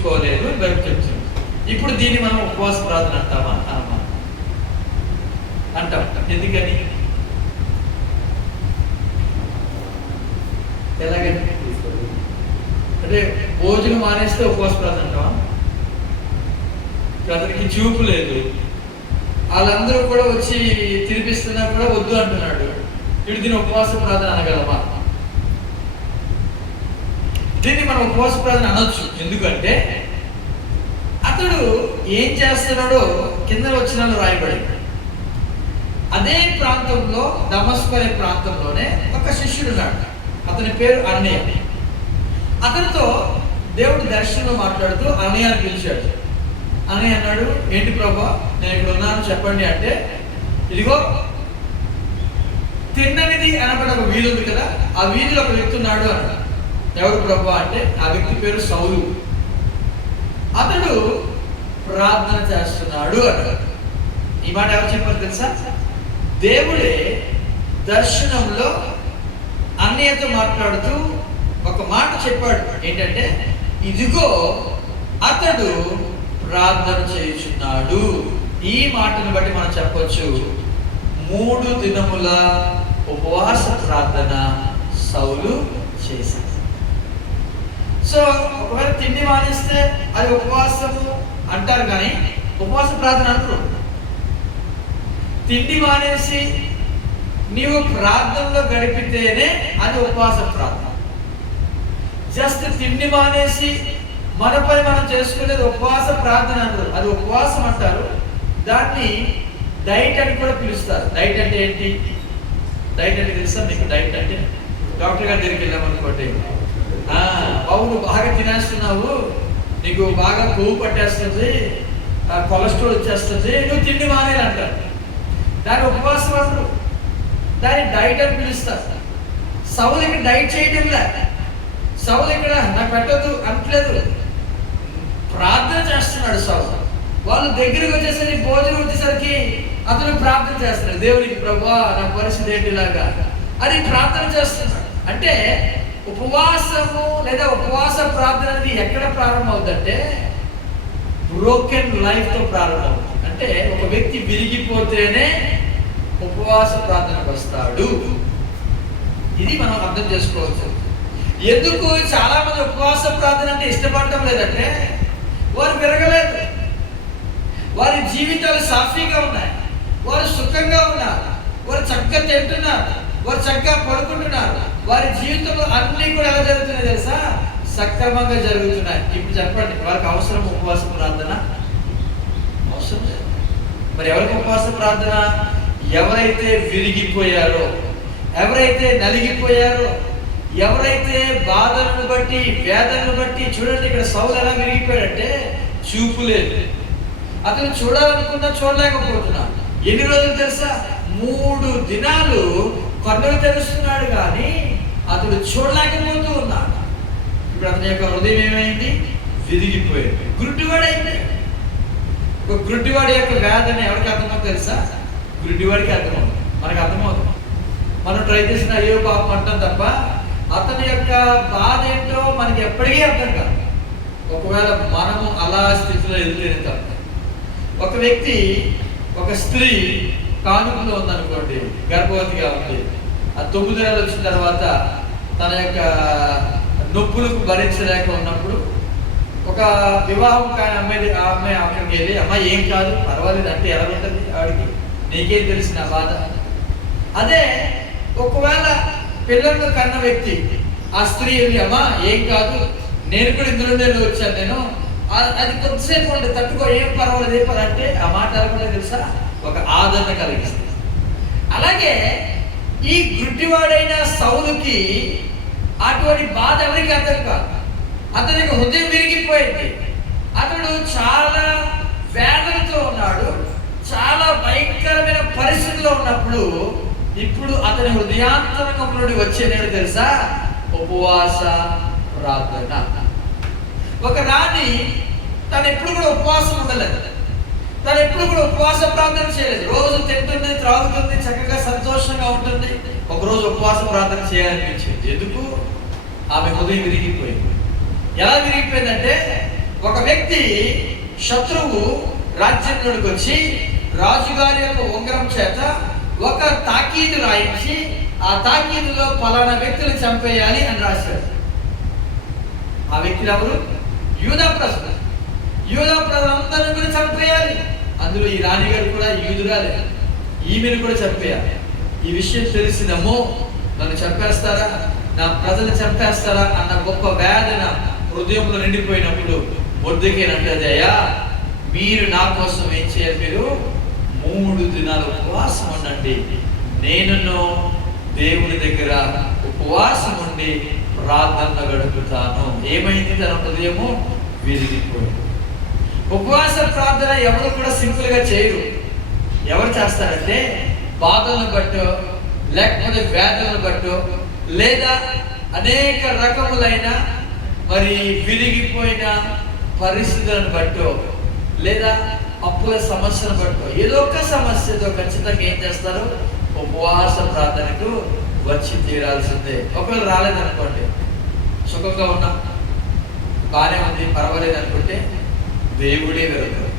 తీర్చుకోలేదు అని బైబిల్ చెప్తుంది. ఇప్పుడు దీన్ని మనం ఉపవాస ప్రార్థన అంటామా? అంటాం. ఎందుకని? ఎలాగని? అంటే భోజనం మానేస్తే ఉపవాస ప్రార్థన అంటావా? అతనికి చూపు లేదు, వాళ్ళందరూ కూడా వచ్చి తినిపిస్తున్నా కూడా వద్దు అంటున్నాడు. ఇప్పుడు దీన్ని ఉపవాస ప్రార్థన అనగలమా? దీన్ని మనం ఉపవాస ప్రార్థన అనొచ్చు. ఎందుకంటే అతడు ఏం చేస్తున్నాడో కింద వచనాలు రాయబడింది. అదే ప్రాంతంలో, దమస్కు అనే ప్రాంతంలోనే ఒక శిష్యుడు ఉన్నాడు. అతని పేరు అననీయ. అతనితో దేవుడు దర్శనంలో మాట్లాడుతూ అననీయని పిలిచాడు. అననీయ అన్నాడు, ఏంటి ప్రభా, నేను ఇక్కడ ఉన్నాను చెప్పండి అంటే, ఇదిగో తిన్ననిది అనబడి ఒక వీధి ఉంది కదా, ఆ వీధిలో ఒక వ్యక్తి ఉన్నాడు అన్నాడు. ఎవరు ప్రభా అంటే, ఆ వ్యక్తి పేరు సౌలు. అతడు ప్రార్థన చేస్తున్నాడు అన్నాడు. ఈ మాట ఎవరు చెప్పారు తెలుసా? దేవుడే దర్శనంలో అన్నయ్యతో మాట్లాడుతూ ఒక మాట చెప్పాడు. ఏంటంటే, ఇదిగో అతడు ప్రార్థన చేయుచున్నాడు. ఈ మాటను బట్టి మనం చెప్పొచ్చు, 3 దినముల ఉపవాస ప్రార్థన సౌలు చేశాడు. సో ఒకవేళ తిండి మానేస్తే అది ఉపవాసము అంటారు, కానీ ఉపవాస ప్రార్థన అంటారు. తిండి మానేసి నీవు ప్రార్థనలో గడిపితేనే అది ఉపవాస ప్రార్థన. జస్ట్ తిండి మానేసి మన పని మనం చేసుకునేది ఉపవాస ప్రార్థన అంటారు. అది ఉపవాసం అంటారు. దాన్ని డైట్ అని కూడా పిలుస్తారు. డైట్ అంటే ఏంటి? డైట్ అంటే తెలుసా మీకు? డైట్ అంటే డాక్టర్ గారి దగ్గరికి వెళ్ళామనుకోండి, అవును బాగా తినేస్తున్నావు, నీకు బాగా కొవ్వు పట్టేస్తుంది, కొలెస్ట్రాల్ వచ్చేస్తుంది, నువ్వు తిండి మానేయాలి అంటారు. దాని ఉపవాసం అంటారు. దాన్ని డైట్ అని పిలుస్తారు. సౌలు ఇక్కడ డైట్ చేయడంలే. సౌలు ఇక్కడ నాకు పెట్టద్దు అంటలేదు, ప్రార్థన చేస్తున్నాడు సౌలు. వాళ్ళు దగ్గరికి వచ్చేసరికి, భోజనం వచ్చేసరికి అతను ప్రార్థన చేస్తున్నాడు. దేవునికి ప్రభువా నా పరిస్థితి ఏంటిలాగా అని ప్రార్థన చేస్తున్నాడు. అంటే ఉపవాసము లేదా ఉపవాస ప్రార్థన అనేది ఎక్కడ ప్రారంభం అవుతుందంటే బ్రోకెన్ లైఫ్ తో ప్రారంభం అవుతుంది. అంటే ఒక వ్యక్తి విరిగిపోతేనే ఉపవాస ప్రార్థనకు వస్తాడు. ఇది మనం అర్థం చేసుకోవచ్చు. ఎందుకు చాలా మంది ఉపవాస ప్రార్థన అంటే ఇష్టపడటం లేదంటే వారు విరగలేదు, వారి జీవితాలు సాఫీగా ఉన్నాయి, వారు సుఖంగా ఉన్నారు, వారు చక్కగా తింటున్నారు, వారు చక్కగా పడుకుంటున్నారు. వారి జీవితంలో అన్ని కూడా ఎలా జరుగుతున్నాయి తెలుసా? సక్రమంగా జరుగుతున్నాయి. ఇప్పుడు చెప్పండి, వారికి అవసరం ఉపవాస ప్రార్థన? అవసరం లేదు. మరి ఎవరికి ఉపవాస ప్రార్థన? ఎవరైతే విరిగిపోయారో, ఎవరైతే నలిగిపోయారో, ఎవరైతే బాధలను బట్టి, వేదనను బట్టి. చూడండి ఇక్కడ సౌలు ఎలా విరిగిపోయాడంటే చూపు లేదు. అతను చూడాలనుకున్నా చూడలేకపోతున్నాడు. ఎన్ని రోజులు తెలుసా? 3 దినాలు కన్నులు తెరుస్తున్నాడు కానీ అతడు చూడలేకపోతూ ఉన్నాడు. ఇప్పుడు అతని యొక్క హృదయం ఏమైంది? విరిగిపోయింది, గుడ్డివాడు అయిపోయాడు. ఒక గుడ్డివాడి యొక్క వేదన ఎవరికి అర్థమవుతుంది తెలుసా? గుడ్డివాడికి అర్థమవుతుంది, మనకు అర్థమవుతుంది. మనం ట్రై చేసిన అయ్యో పాపం అంటాం తప్ప అతని యొక్క బాధ ఏంటో మనకి ఎప్పటికీ అర్థం కాదు. ఒకవేళ మనము అలా స్థితిలో ఎదుగుతేనే తప్ప. ఒక వ్యక్తి, ఒక స్త్రీ కానుకలో ఉందనుకోండి, గర్భవతిగా ఉంది. ఆ 9 నెలలు వచ్చిన తర్వాత తన యొక్క నొప్పులకు భరించలేక ఉన్నప్పుడు ఒక వివాహం కాని అమ్మాయి అక్కడికి వెళ్ళి, అమ్మాయి ఏం కాదు పర్వాలేదు అంటే ఎలా ఉంటుంది ఆవిడికి? నీకేం తెలిసిన బాధ? అదే ఒకవేళ పిల్లలను కన్న వ్యక్తి, ఆ స్త్రీ వెళ్ళి, అమ్మా ఏం కాదు, నేను కూడా 2 నెలలు వచ్చాను, నేను అది కొద్దిసేపు ఉంటే తట్టుకో, ఏం పర్వాలేదు ఏం పర్వాలేదు అంటే ఆ మాట ఎలా తెలుసా? ఒక ఆదరణ కలిగిస్తుంది. అలాగే ఈ గుడ్డివాడైన సౌలుకి అటువంటి బాధ ఎవరికి అర్థం కాదు. అతనికి హృదయం విరిగిపోయింది. అతడు చాలా వేదనతో ఉన్నాడు, చాలా భయంకరమైన పరిస్థితిలో ఉన్నప్పుడు ఇప్పుడు అతని హృదయాంతరంగం నుండి వచ్చేది తెలుసా? ఉపవాస ప్రార్థన. ఒక రాణి తను ఎప్పుడు కూడా ఉపవాసం ఉండలేదు, తను ఎప్పుడు కూడా ఉపవాస ప్రార్థన చేయలేదు. రోజు తింటుంది, త్రాగుతుంది, చక్కగా సంతోషంగా ఉంటుంది. ఒకరోజు ఉపవాస ప్రార్థన చేయాలనిపించింది. ఎందుకు? ఆమె హృదయం విరిగిపోయింది. ఎలా విరిగిపోయిందంటే ఒక వ్యక్తి శత్రువు రాజ్యంలోకి వచ్చి రాజుగారి యొక్క ఉంగరం చేత ఒక తాకీదు రాయించి ఆ తాకీదులో పలానా వ్యక్తులు చంపేయాలి అని రాశాడు. ఆ వ్యక్తులు ఎవరు? యూదా ప్రజలు. యూదా ప్రజలందరినీ కూడా చంపేయాలి. అందులో ఈ రాణిగారు కూడా యూదురాలే, ఈమెను కూడా చంపేయాలి. ఈ విషయం తెలిసినమో నన్ను చంపేస్తారా, నా ప్రజలు చంపేస్తారా అన్న గొప్ప వేదన హృదయంలో నిండిపోయినప్పుడు మొర్దెకై అంటది, అయ్యా మీరు నా కోసం ఏం చేయాలి, మీరు 3 దినాలు ఉపవాసం ఉండండి. నేను దేవుని దగ్గర ఉపవాసం ఉండి ప్రార్థన గడుపుతాను. ఏమైంది? తన హృదయము విరిగిపోయింది. ఉపవాస ప్రార్థన ఎవరు కూడా సింపుల్ గా చేయరు. ఎవరు చేస్తారంటే బాధలను బట్టో, లేకపోతే వేదనలు బట్టో, లేదా అనేక రకములైన మరి విరిగిపోయిన పరిస్థితులను బట్టో, లేదా అప్పుల సమస్యను బట్టో, ఏదో ఒక సమస్యతో ఖచ్చితంగా ఏం చేస్తారు? ఉపవాస ప్రార్థనకు వచ్చి తీరాల్సిందే. ఒకవేళ రాలేదనుకోండి, సుఖంగా ఉన్నా, బాగానే ఉంది, పర్వాలేదు అనుకుంటే దేవుడే విరగొడతాడు.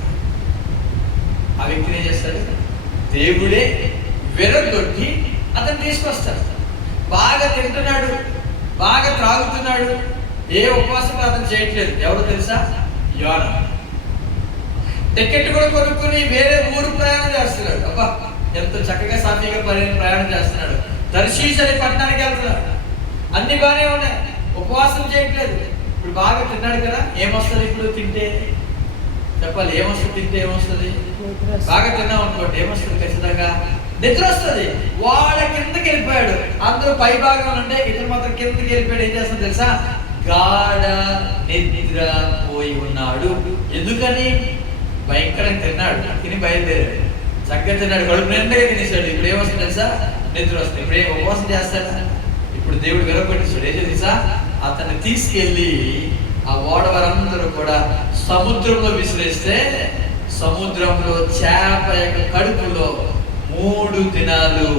ఆ వ్యక్తిని ఏం చేస్తాడు? దేవుడే విరగొట్టి అతను తీసుకొస్తాడు. బాగా తింటున్నాడు, బాగా త్రాగుతున్నాడు, ఏ ఉపవాస ప్రార్థన చేయట్లేదు. ఎవరు తెలుసా? యోనా. టికెట్ కూడా కొనుక్కుని వేరే ఊరు ప్రయాణం చేస్తున్నాడు. అబ్బా ఎంత చక్కగా సాఫీగా ప్రయాణం చేస్తున్నాడు. తర్షీష్ అనే పట్టణానికి వెళ్తున్నాడు. అన్ని బాగానే ఉన్నాయి, ఉపవాసం చేయట్లేదు. ఇప్పుడు బాగా తిన్నాడు కదా, ఏమొస్తుంది ఇప్పుడు తింటే? చెప్పాలి, ఏమొస్తుంది తింటే? ఏమొస్తుంది? బాగా తిన్నాం అనుకోండి, ఏమొస్తుంది? ఖచ్చితంగా నిద్ర వస్తుంది. వాళ్ళ కిందకి వెళ్ళిపోయాడు. అందరూ పై భాగం ఉంటే ఇతను మాత్రం కిందకి వెళ్ళిపోయాడు. ఏం చేస్తాడు తెలుసా? గాఢ నిద్ర పోయి ఉన్నాడు. ఎందుకని? భయంకరంగా తిన్నాడు, తిని బయలుదేరాడు. చక్కగా తిన్నాడు, కడుపు నిండగా తినేసాడు. ఇప్పుడు ఏమొస్తుంది తెలుసా? నిద్ర వస్తుంది. ఇప్పుడు ఏం ఉపవాసం చేస్తాడా? ఇప్పుడు దేవుడు విరగొట్టేసాడు. ఏం తెలుసా? అతన్ని తీసుకెళ్ళి ఆ ఓడవారందరూ కూడా సముద్రంలో విసిరేస్తే సముద్రంలో చేప యొక్క కడుపులో 3 దినాలు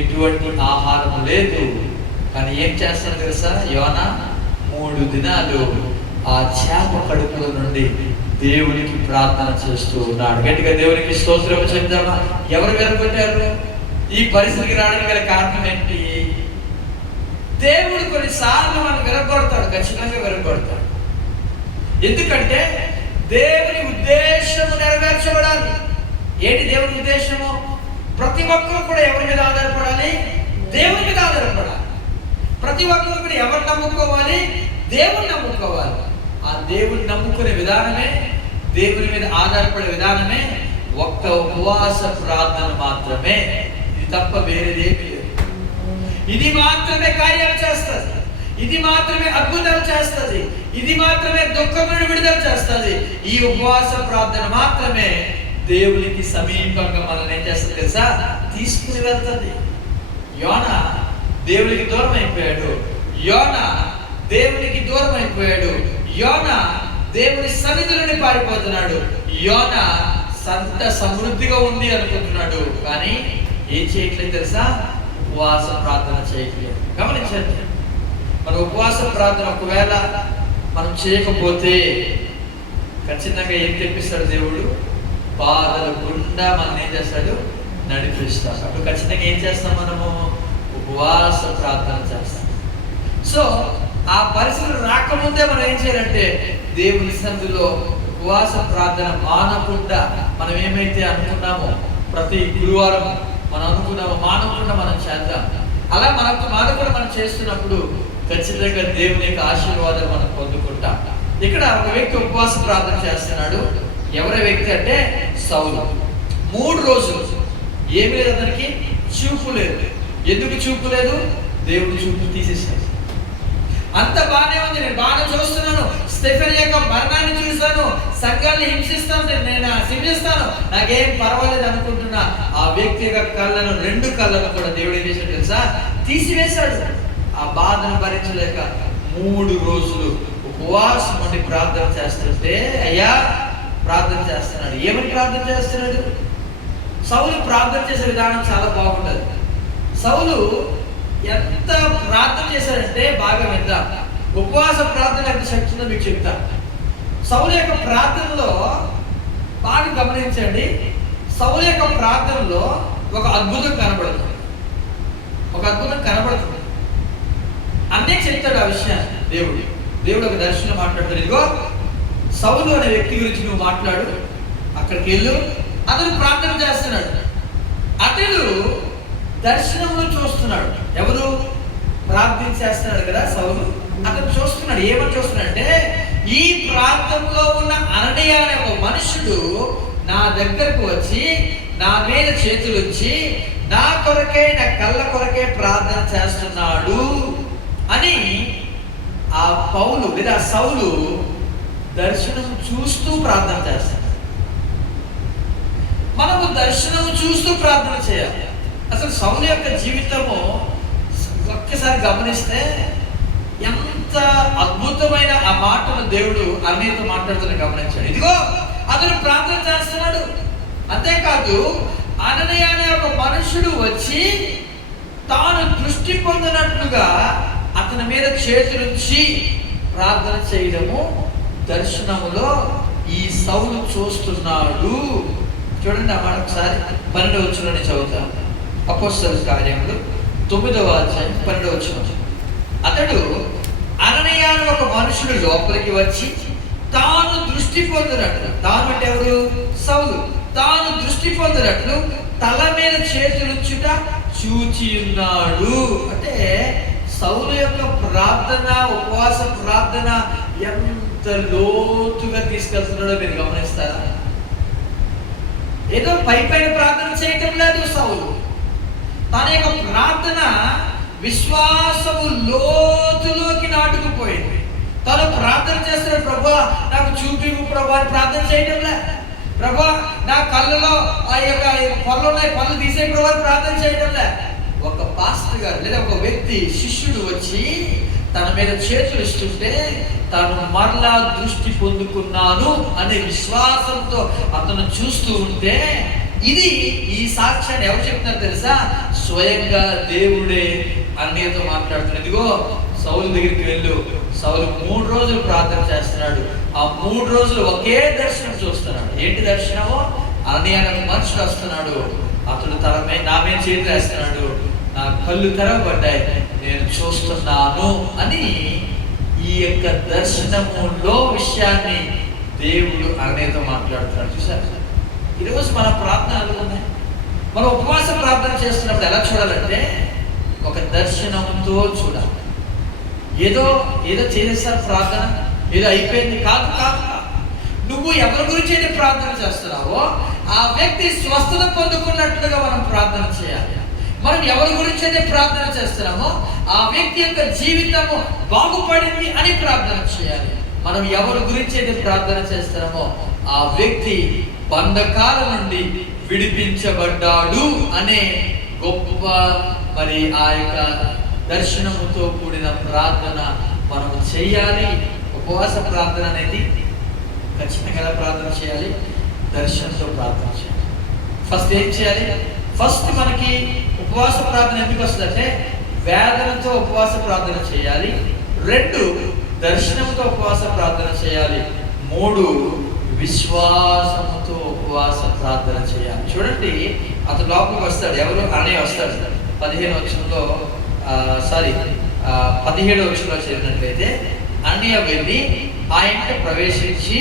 ఎటువంటి ఆహారం లేదు. కానీ ఏం చేస్తాడు తెలుసా? యోనా 3 దినాలు ఆ చేప కడుపులో నుండి దేవునికి ప్రార్థన చేస్తూ ఉన్నాడు. గట్టిగా దేవునికి స్తోత్రం చెప్తామా? ఎవరు విరగొట్టారు? ఈ పరిస్థితికి రావడానికి గల కారణం ఏంటి? దేవుడు కొన్నిసార్లు మనం విరగొడతాడు, ఖచ్చితంగా విరగొడతాడు. ఎందుకంటే దేవుని ఉద్దేశము నెరవేర్చబడాలి. ఏంటి దేవుని ఉద్దేశము? ప్రతి ఒక్కరు కూడా ఎవరి మీద ఆధారపడాలి? దేవుని మీద ఆధారపడాలి. ప్రతి ఒక్కరు కూడా ఎవరు నమ్ముకోవాలి? దేవుని నమ్ముకోవాలి. ఆ దేవుని నమ్ముకునే విధానమే, దేవుని మీద ఆధారపడే విధానమే ఒక్క ఉపవాస ప్రార్థన మాత్రమే. ఇది తప్ప వేరేదేమీ లేదు. ఇది మాత్రమే కార్యాలు చేస్తుంది. ఇది మాత్రమే అద్భుతాలు చేస్తుంది. ఇది మాత్రమే దుఃఖం నుండి విడుదల చేస్తుంది. ఈ ఉపవాస ప్రార్థన మాత్రమే దేవునికి సమీపంగా మనల్ని ఏం చేస్తుంది తెలుసా? తీసుకుని వెళ్తుంది. యోనా దేవునికి దూరం అయిపోయాడు. యోనా దేవునికి దూరం అయిపోయాడు. యోనా దేవుని సన్నిధి నుండి పారిపోతున్నాడు. యోనా సంత సమృద్ధిగా ఉంది అనుకుంటున్నాడు, కానీ ఏం చేయట్లేదు తెలుసా? ఉపవాస ప్రార్థన చేయట్లేదు. గమనించండి, మన ఉపవాస ప్రార్థన ఒకవేళ మనం చేయకపోతే ఖచ్చితంగా ఏం తెప్పిస్తాడు దేవుడు? బాధల గుండా మనం ఏం చేస్తాడు? నడిపిస్తాడు. అప్పుడు ఖచ్చితంగా ఏం చేస్తాం? మనము ఉపవాస ప్రార్థన చేస్తాం. సో ఆ పరిస్థితులు రాకముందే మనం ఏం చేయాలంటే దేవుని సన్నిధిలో ఉపవాస ప్రార్థన మానకుండా మనం ఏమైతే అనుకున్నామో ప్రతి గురువారం మనం అనుకున్నామో మానకుండా మనం చేద్దాం. అలా మనకు మానకుండా మనం చేస్తున్నప్పుడు ఖచ్చితంగా దేవుని యొక్క ఆశీర్వాదాలు మనం పొందుకుంటాం. ఇక్కడ ఒక వ్యక్తి ఉపవాస ప్రార్థన చేస్తున్నాడు. ఎవరి వ్యక్తి అంటే సౌలు. 3 రోజులు ఏమి లేదు, అతనికి చూపు లేదు. ఎందుకు చూపు లేదు? దేవుడు చూపు తీసేసాడు. అంత బాగానే ఉంది, నేను బాగా చూస్తున్నాను, స్టెఫెన్ యొక్క మరణాన్ని చూస్తాను, సంఘాన్ని హింసిస్తాను, నేను హింసిస్తాను, నాకేం పర్వాలేదు అనుకుంటున్నా ఆ వ్యక్తి యొక్క కళ్ళను, 2 కళ్ళను కూడా దేవుడు ఏం చేశాడు తెలుసా? తీసివేశాడు. ఆ బాధను భరించలేక 3 రోజులు ఉపవాసం ఉండి ప్రార్థన చేస్తుంటే, అయ్యా ప్రార్థన చేస్తున్నాడు. ఏమని ప్రార్థన చేస్తున్నాడు? సౌలు ప్రార్థన చేసే విధానం చాలా బాగుంటుంది. సౌలు ఎంత ప్రార్థన చేశాడంటే బాగా విందాం. ఉపవాస ప్రార్థన ఎంత శక్తి ఉందో మీకు చెప్తా. సౌలు యొక్క ప్రార్థనలో బాగా గమనించండి. సౌలు యొక్క ప్రార్థనలో ఒక అద్భుతం కనబడుతుంది. అన్నీ చెప్తాడు ఆ విషయాన్ని. దేవుడు ఒక దర్శనం మాట్లాడతాడు. ఇదిగో సౌలు అనే వ్యక్తి గురించి నువ్వు మాట్లాడు, అక్కడికి వెళ్ళు. అతను ప్రార్థన చేస్తున్నాడు. అతడు దర్శనంలో చూస్తున్నాడు. ఎవరు ప్రార్థించేస్తున్నాడు కదా సౌలు, అతను చూస్తున్నాడు. ఏమని చూస్తున్నాడు అంటే, ఈ ప్రాంతంలో ఉన్న అననీయ అనే ఒక మనుషుడు నా దగ్గరకు వచ్చి నా మీద చేతులుంచి నా కొరకే, నా కళ్ళ కొరకే ప్రార్థన చేస్తున్నాడు అని ఆ పౌలు లేదా సౌలు దర్శనం చూస్తూ ప్రార్థన చేస్తాడు. మనము దర్శనం చూస్తూ ప్రార్థన చేయాలి. అసలు సౌలు యొక్క జీవితము ఒక్కసారి గమనిస్తే ఎంత అద్భుతమైన ఆ మాటను దేవుడు అన్నయ్యతో మాట్లాడుతున్న గమనించాడు. ఇదిగో అతను ప్రార్థన చేస్తున్నాడు. అంతేకాదు అననీయ అనే ఒక మనుషుడు వచ్చి తాను దృష్టి పొందినట్లుగా అతని మీద చేతులుంచి ప్రార్థన చేయడము దర్శనములో ఈ సౌలు చూస్తున్నాడు. చూడండి ఆ మాట ఒకసారి 12వ వచనాన్ని చదువుతాం. అపోస్తలుల కార్యములు 9వ అధ్యాయం 12వ వచనం. అతడు అననీయ అనే ఒక మనుషుడు లోపలికి వచ్చి తాను దృష్టి పొందినట్లు, తాను అంటే ఎవరు? సౌలు. తాను దృష్టి పొందినట్లు తల మీద చేతులుంచుట చూచి ఉన్నాడు. అంటే సౌలు యొక్క ప్రార్థన, ఉపవాస ప్రార్థన ఎంత లోతుగా తీసుకెళ్తున్నాడో మీరు గమనిస్తారా? ఏదో పై ప్రార్థన చేయటం లేదు సౌలు. తన యొక్క ప్రార్థన విశ్వాసము లోతులోకి నాటుకుపోయింది. తను ప్రార్థన చేస్తున్న, ప్రభువా నాకు చూపివు ప్రభువా అని ప్రార్థన చేయటంలే. ప్రభువా నా కళ్ళలో ఆ యొక్క పళ్ళు ఉన్నాయి, పళ్ళు తీసే ప్రభువా అని ప్రార్థన చేయటంలే. ఒక పాస్టర్ గారు లేదా ఒక వ్యక్తి శిష్యుడు వచ్చి తన మీద చేతులు ఇస్తుంటే తాను మరలా దృష్టి పొందుకున్నాను అనే విశ్వాసంతో అతను చూస్తూ ఉంటే, ఇది ఈ సాక్ష్యాన్ని ఎవరు చెప్తున్నారు తెలుసా? స్వయంగా దేవుడే అన్నయ్యతో మాట్లాడుతున్నాడు. ఇదిగో సౌలు దగ్గరికి వెళ్ళు, సౌలు 3 రోజులు ప్రార్థన చేస్తున్నాడు. ఆ 3 రోజులు ఒకే దర్శనం చూస్తున్నాడు. ఏంటి దర్శనమో? అన్నయ్య అనే మనుషుడు వస్తున్నాడు, అతడు నా మీద చేతులు వేస్తున్నాడు, నా కళ్ళు తెరవబడ్డాయి, నేను చూస్తున్నాను అని ఈ యొక్క దర్శనములో విషయాన్ని దేవుడు అన్నయ్యతో మాట్లాడుతున్నాడు. చూసారు? ఈరోజు మన ప్రార్థనలు ఉన్నాయి. మనం ఉపవాస ప్రార్థన చేస్తున్నప్పుడు ఎలా చూడాలంటే ఒక దర్శనంతో చూడాలి. ఏదో చేసేసారు ప్రార్థన, ఏదో అయిపోయింది కాదు. నువ్వు ఎవరి గురించి అయితే ప్రార్థన చేస్తున్నావో ఆ వ్యక్తి స్వస్థత పొందుకున్నట్లుగా మనం ప్రార్థన చేయాలి. మనం ఎవరి గురించి అయితే ప్రార్థన చేస్తున్నామో ఆ వ్యక్తి యొక్క జీవితము బాగుపడింది అని ప్రార్థన చేయాలి. మనం ఎవరి గురించి అయితే ప్రార్థన చేస్తున్నామో ఆ వ్యక్తి బంధకాల నుండి విడిపించబడ్డాడు అనే గొప్ప మరి ఆ యొక్క దర్శనముతో కూడిన ప్రార్థన మనము చేయాలి. ఉపవాస ప్రార్థన అనేది ఖచ్చితంగా ప్రార్థన చేయాలి, దర్శనంతో ప్రార్థన చేయాలి. ఫస్ట్ ఏం చేయాలి? ఫస్ట్ మనకి ఉపవాస ప్రార్థన ఎందుకు వస్తుందంటే వేదనతో ఉపవాస ప్రార్థన చేయాలి. 2 దర్శనంతో ఉపవాస ప్రార్థన చేయాలి. 3 విశ్వాసముతో ఉపవాస ప్రార్థన చేయాలి. చూడండి, అతను లోపలికి వస్తాడు. ఎవరు? అన్నయ్య వస్తాడు. 17వ వచనంలో 17వ వచనంలో చదివినట్లయితే, అన్నయ్య వెళ్ళి ఆయన ప్రవేశించి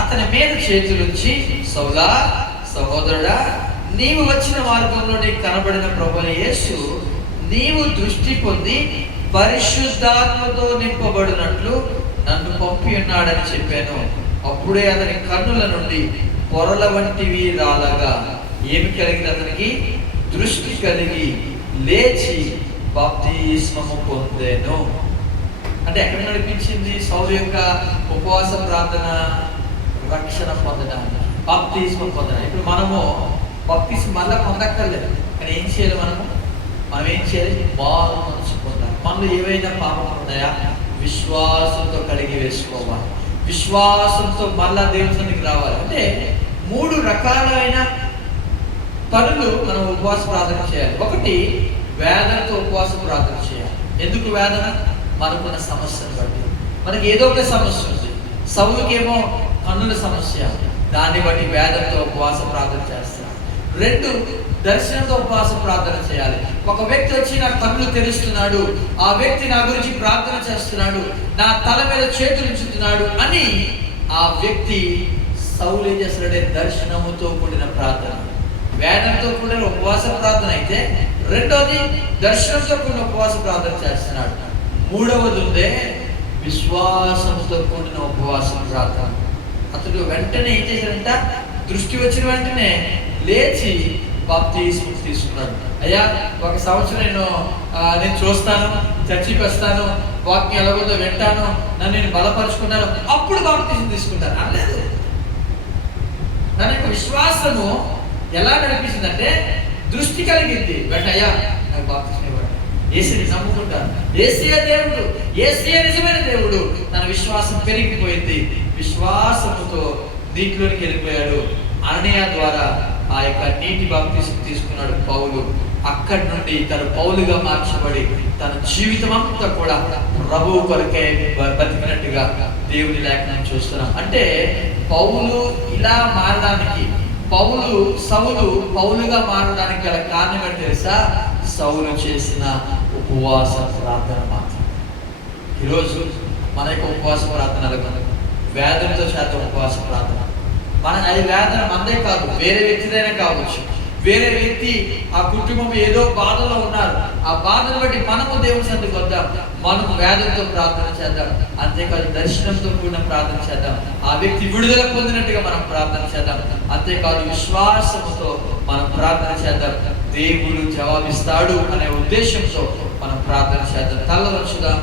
అతని మీద చేతులుంచి, సౌలా సహోదరుడా, నీవు వచ్చిన మార్గంలో నీకు కనబడిన ప్రభువైన యేసు నీవు దృష్టి పొంది పరిశుద్ధాత్మతో నింపబడినట్లు నన్ను పంపి ఉన్నాడని చెప్పాను. అప్పుడే అతని కన్నుల నుండి పొరల వంటివి రాలగా ఏమి కలిగిన అతనికి దృష్టి కలిగి లేచి బాప్తిస్మము పొందెను. అంటే ఎక్కడ నడిపించింది? సౌలు యొక్క ఉపవాస ప్రార్థన రక్షణ పొందడానికి, బాప్తిస్మం పొందడానికి. ఇప్పుడు మనము బాప్తిస్మం మళ్ళీ పొందక్కర్లేదు, కానీ ఏం చేయాలి? మనం ఏం చేయాలి? మారు మనసు పొందాలి. మనలో ఏవైనా పాపములు ఉన్నాయా విశ్వాసంతో కడిగి వేసుకోవాలి. విశ్వాసంతో మళ్ళా దేవుని సన్నిధికి రావాలి. అంటే 3 రకాలైన పనులు మనం ఉపవాస ప్రార్థన చేయాలి. 1 వేదనతో ఉపవాస ప్రార్థన చేయాలి. ఎందుకు వేదన? మనకున్న సమస్యను బట్టి. మనకి ఏదో ఒక సమస్య ఉంది, సౌలుకేమో కన్నుల సమస్య, దాన్ని బట్టి వేదంతో ఉపవాస ప్రార్థన చేస్తాడు. 2, దర్శనంతో ఉపవాస ప్రార్థన చేయాలి. ఒక వ్యక్తి వచ్చి నా కన్నులు తెరుస్తున్నాడు, ఆ వ్యక్తి నా గురించి ప్రార్థన చేస్తున్నాడు, నా తల మీద చేతులు ఉంచుతున్నాడు అని ఆ వ్యక్తి సౌలు ఏం చేస్తాడంటే దర్శనముతో కూడిన ప్రార్థన, వేదంతో కూడిన ఉపవాస ప్రార్థన అయితే, 2వది దర్శనంతో కూడిన ఉపవాస ప్రార్థన చేస్తున్నాడు. 3వది ఉందే విశ్వాసంతో కూడిన ఉపవాస ప్రార్థన. అతడు వెంటనే ఏం చేశాడంట, దృష్టి వచ్చిన వెంటనే లేచి బాప్తిస్మం తీసుకున్నాడు. అయ్యా, 1 సంవత్సరం నేను చూస్తాను, చర్చికి వస్తాను, వాక్యం ఎలాగో వింటాను, నన్ను నేను బలపరుచుకున్నాను, అప్పుడు బాప్తిస్మం తీసుకుంటాను అనలేదు. తన యొక్క విశ్వాసము ఎలా నడిపించిందంటే దృష్టి కలిగింది. వెంట అయ్యా నాకు బాప్తిస్మం ఇవ్వండి, యేసుని నమ్ముకుంటాను, యేసయ్య దేవుడు, యేసయ్య నిజమైన దేవుడు. తన విశ్వాసం పెరిగిపోయింది. విశ్వాసముతో దీంట్లోనికి వెళ్ళిపోయాడు. అననీయ ద్వారా ఆ యొక్క నీటి బాప్తిస్మం తీసుకున్నాడు పౌలు. అక్కడి నుండి తను పౌలుగా మార్చబడి తన జీవితం అంతా కూడా ప్రభువు కొరకే బతికినట్టుగా దేవుని లేఖనం చూస్తున్నాం. అంటే పౌలు ఇలా మారడానికి, సౌలు పౌలుగా మారడానికి గల కారణం ఏంటో తెలుసా? సౌలు చేసిన ఉపవాస ప్రార్థన మాత్రం. ఈరోజు మన యొక్క ఉపవాస ప్రార్థనలు వేదంతో చేత ఉపవాస ప్రార్థన, అది వేదన మనదే కాదు, వేరే వ్యక్తిదైనా కావచ్చు. వేరే వ్యక్తి, ఆ కుటుంబం ఏదో బాధలో ఉన్నారు, ఆ బాధను బట్టి మనము దేవుని సన్నిధికి వద్దాం, మనము వేదంతో ప్రార్థన చేద్దాం. అంతేకాదు దర్శనంతో కూడిన ప్రార్థన చేద్దాం. ఆ వ్యక్తి విడుదల పొందినట్టుగా మనం ప్రార్థన చేద్దాం. అంతేకాదు విశ్వాసముతో మనం ప్రార్థన చేద్దాం. దేవుడు జవాబిస్తాడు అనే ఉద్దేశంతో మనం ప్రార్థన చేద్దాం. తల వంచుదాం.